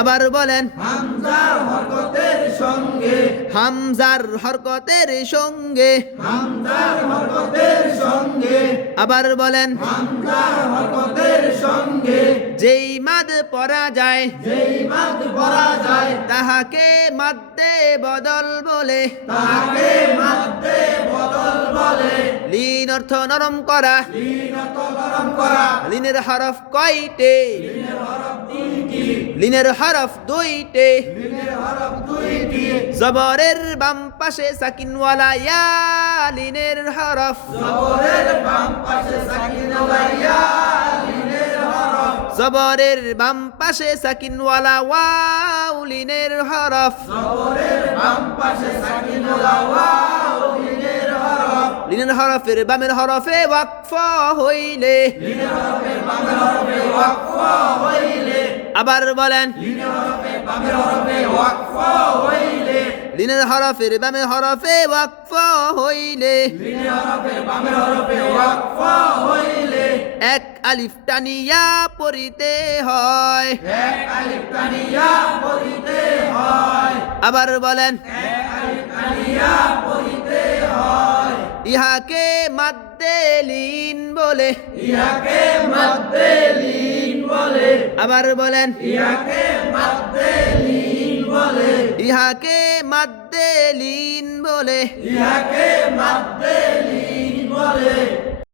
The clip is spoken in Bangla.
আবার বলেন হামজার হরকতের সঙ্গে, হামজার হরকতের সঙ্গে। হামজার হরকতের সঙ্গে, আবার বলেন হামজার হরকতের সঙ্গে, যেই মাদ পড়া যায় যেই মাদ পড়া যায় তাহাকে মাদ্দে বদল বলে। তাহাকে মাদ্দে বদল বলে। লিন অর্থ নরম করা। লিন অর্থ নরম করা। লিনের হরফ কয়টে? লিনের হরফ দুইটি। লিনের হরফ দুইটে। লিনের হরফ দুইটি। জবরের বাম পাশে সাকিনওয়ালা ইয়া লিনের হরফ। জবরের বাম পাশে সাকিনওয়ালা ইয়া লিনের হরফ। জবরের বাম পাশে সাকিনওয়ালা ওয়াও লিনের হরফ। জবরের বাম পাশে সাকিনওয়ালা ওয়াও লিনের হরফ। লিনের হরফের বামের হরফে ওয়াকফ হইলে। লিনের হরফের বামের হরফে ওয়াকফ হইলে। আবার বলেন লিনের হরফে বামের হরফে ওয়াকফ হইলে। লিনের হরফের বামের হরফে ওয়াকফ হইলে। লিনের হরফের বামের হরফে ওয়াকফ হইলে। এক আলিফ টানিয়া পড়িতে হয়। এক আলিফ টানিয়া পড়িতে হয়। আবার বলেন এক আলিফ টানিয়া পড়িতে হয়। ইহাকে মাদ্দে লিন বলে। ইহাকে মাদ্দে লিন বলে। আবার বলেন ইহাকে মাদ্দে লিন বলে। ইহাকে মাদ্দে লিন বলে। ইহাকে মাদ্দে লিন বলে।